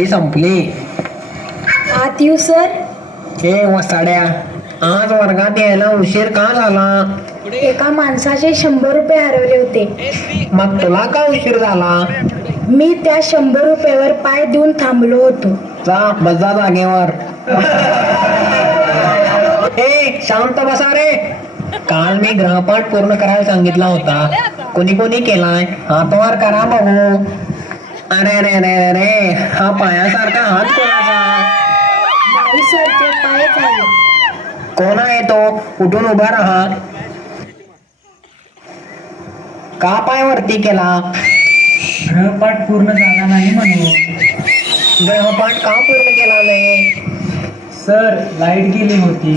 संपली सर ए, आज वर्गात यायला उशीर का झाला एका माणसाचे शंभर रुपये हरवले होते मग तुला का उशीर झाला मी त्या रुपयावर शंभर पाय देऊन थांबलो होतो जा मजा जागेवर शांत बसा रे काल मी ग्रहपाठ पूर्ण करायला सांगितला होता कोणी कोणी केलाय हातवार करा बघू अरे रे रे रे हा पायासारखा हात को केला कोण आहे तो कुठून उभा का वरती केला ग्रहपाठ पूर्ण झाला नाही म्हणून ग्रहपाठ का पूर्ण केला नाही सर लाईट गेली होती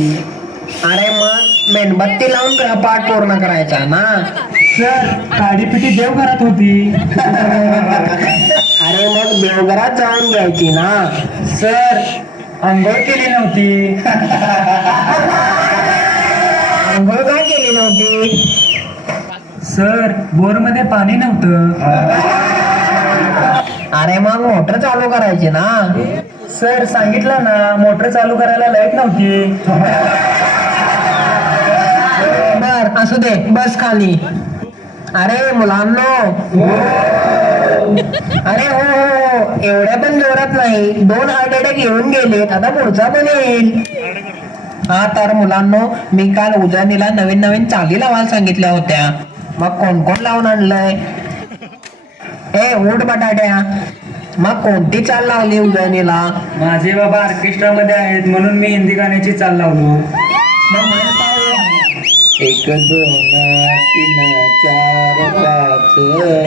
अरे मग मेणबत्ती लावून ग्रहपाठ पूर्ण करायचा ना सर देव देवघरात होती अरे मग देवघरात जाऊन घ्यायची ना सर आंघोळ केली नव्हती आंघोळ काय केली नव्हती सर बोर मध्ये पाणी नव्हतं अरे मग मोटर चालू करायची ना सर सांगितलं ना मोटर चालू करायला लाईट नव्हती बर असू दे बस खाली अरे मुलांना अरे हो हो एवढ्या पण जोरात नाही दोन हार्ट अटॅक येऊन गेले आता पुढचा पण येईल हा तर मुलांना उजयनीला नवीन नवीन चाली लावायला सांगितल्या होत्या मग कोण कोण लावून आणलंय ए उठ बटाट्या मग कोणती चाल लावली उजानीला माझे बाबा ऑर्केस्ट्रा मध्ये आहेत म्हणून मी हिंदी गाण्याची चाल लावलो एक दोन तीन चार पाच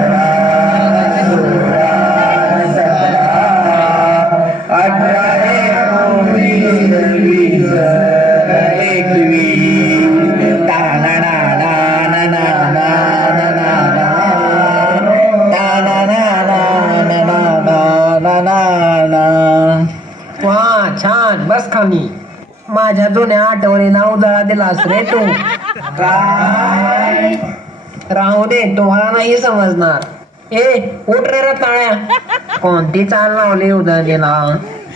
जुने जुन्या आठवणे नाव जळा दिलास रे तू राहू दे तुम्हाला नाही समजणार ए उठ रे रत्नाळ्या कोणती चाल लावली उदय दिला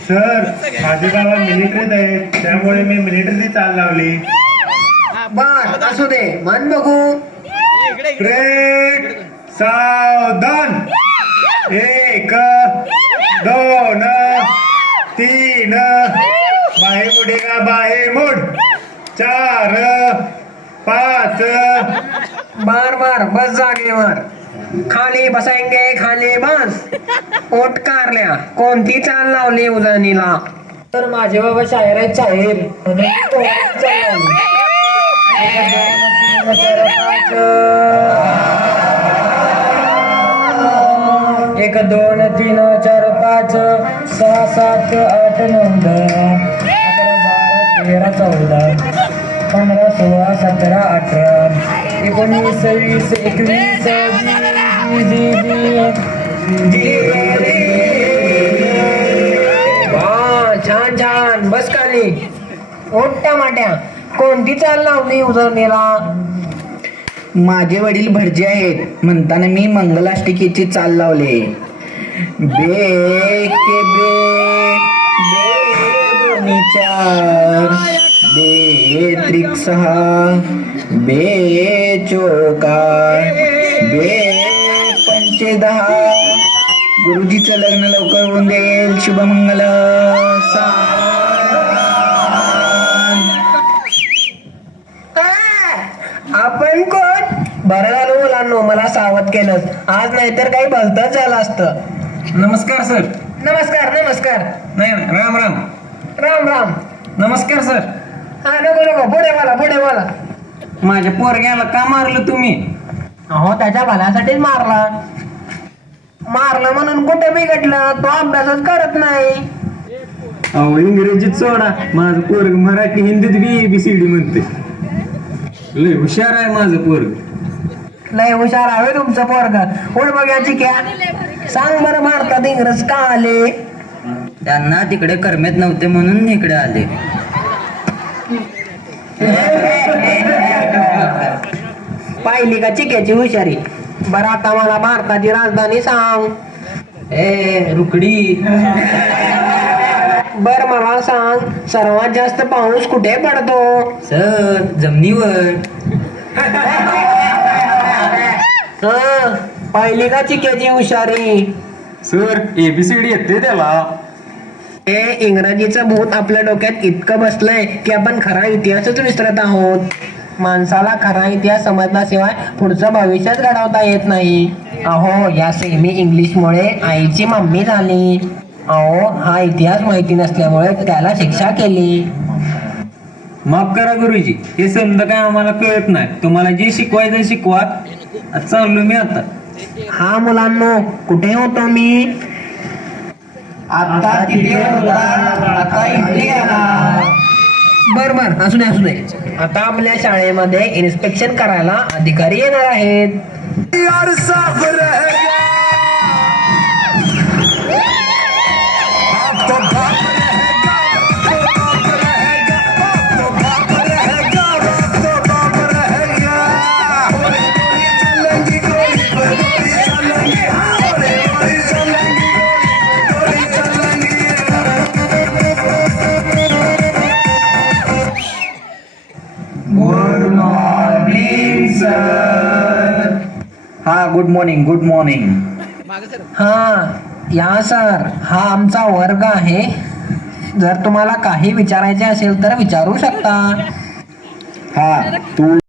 सर माझे बाबा मिलिटरीत आहे त्यामुळे मी मिलिटरी चाल लावली बर असू दे मन बघू सावधान एक दोन एक, तीन बाहे मुडे का बाहे मुड चार पाच मार मार बस जागेवर खाली बसायंगे खाली बस ओटकारल्या कोणती चाल लावली उदानीला तर माझे बाबा शायर चाल शाहीर एक दोन तीन चार पाच सहा सात आठ पंधरा सोळा सतरा अठरा एकोणीस एकवीस वा छान छान बस का माट्या कोणती चाल लावली उजवणेला माझे वडील भरजे आहेत म्हणताना मी मंगलाष्टिकेची चाल लावले बे के बे। विचार बे त्रिक सहा बे चोकार बे पंचे दहा गुरुजीचं लग्न लवकर होऊन देईल शुभमंगल आपण कोण बरं झालं मुलांनो मला सावध केलं आज नाहीतर काही भलतच झालं असत नमस्कार सर नमस्कार नमस्कार नाही राम राम राम राम नमस्कार सर गो रो बुड्यावाला बुड्यावाला माझ्या पोर गेला म्हणून कुठे बिघडलं तो अभ्यासच करत नाही अहो इंग्रजीत सोडा माझं पोरग मराठी हिंदीत बी बी सी डी म्हणते लय हुशार आहे माझ पोर लय हुशार हवे तुमचं पोरगायची क्या सांग बरं भारतात इंग्रज का आले त्यांना तिकडे करमेत नव्हते म्हणून निकडे आले पाहिली का चिक्याची हुशारी बर आता मला भारताची राजधानी सांग ए रुकडी बर मला सांग सर्वात जास्त पाऊस कुठे पडतो सर जमिनीवर पाहिली का चिक्याची हुशारी सर डी येते त्याला हे इंग्रजीचं भूत आपल्या डोक्यात इतकं बसलंय की आपण खरा इतिहासच विसरत आहोत माणसाला खरा इतिहास समजण्याशिवाय पुढचं भविष्यच घडवता येत नाही अहो या सेमी आईची मम्मी झाली अहो हा इतिहास माहिती नसल्यामुळे त्याला शिक्षा केली माफ करा गुरुजी हे समज काय आम्हाला कळत नाही तुम्हाला जे शिकवायचं शिकवा चाललो मी आता हा मुलांना कुठे होतो मी आता आता बर बर असू दे असू नये आता आपल्या शाळेमध्ये इन्स्पेक्शन करायला अधिकारी येणार आहेत हा गुड मॉर्निंग गुड मॉर्निंग हा या सर हा आमचा वर्ग आहे जर तुम्हाला काही विचारायचे असेल तर विचारू शकता हा तू